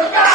Let's go.